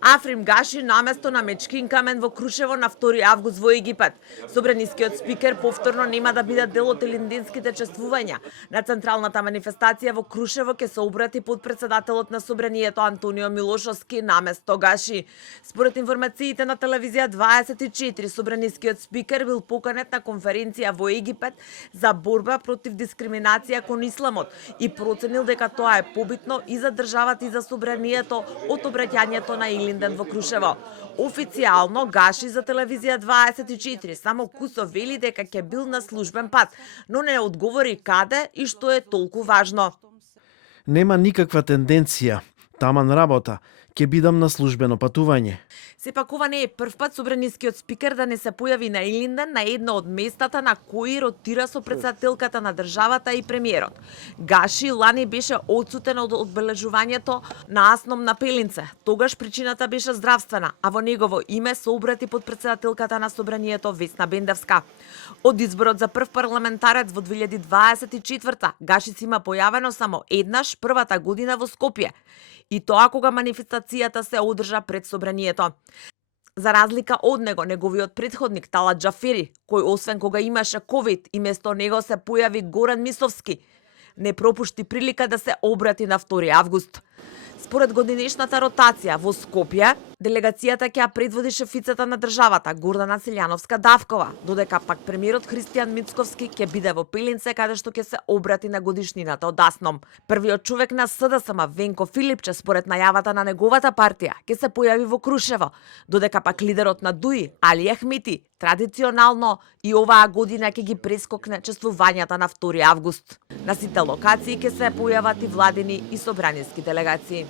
Африм Гаши наместо на Мечкин Камен во Крушево на 2 август во Египет. Собранискиот спикер повторно нема да биде дел од елиндинските чествувања. На централната манифестација во Крушево ќе се обрати подпредседателот на Собранието Антонио Милошовски наместо Гаши. Според информациите на телевизија 24, собранискиот спикер бил поканет на конференција во Египет за борба против дискриминација кон исламот и проценил дека тоа е побитно и за државата и за Собранието од обраќањето на Илинден во Крушево. Официјално Гаши за телевизија 24 само кусо вели дека ќе бил на службен пат, но не одговори каде и што е толку важно. Нема никаква тенденција, таман работа, ќе бидам на службено патување. Сепак ова не е првпат собранискиот спикер да не се појави на Илинден на едно од местата на кои ротира со претседателката на државата и премиерот. Гаши лани беше одсутен од одбележувањето на Асном на Пелинце. Тогаш причината беше здравствена, а во негово име се обрати подпредседателката на Собранието Весна Бендевска. Од изборот за прв парламентарец во 2024 Гаши си има појавено само еднаш првата година во Скопје. И тоа кога манифестацијата се одржа пред Собранието. За разлика од него, неговиот претходник Талат Џафери, кој освен кога имаше ковид и место него се појави Горан Мисовски, не пропушти прилика да се обрати на 2 август. Според годинешната ротација во Скопје, делегацијата ќе ја предводи шефицата на државата Гордана Силјановска-Давкова, додека пак премиерот Христијан Мицковски ќе биде во Пелинце каде што ќе се обрати на годишнината од Асном. Првиот човек на СДСМ Венко Филипче според најавата на неговата партија ќе се појави во Крушево, додека пак лидерот на ДУИ Али Ахмети традиционално и оваа година ќе ги прескокне чествувањата на 2 август. На сите локации ќе се појават и владини и собраниски делегации.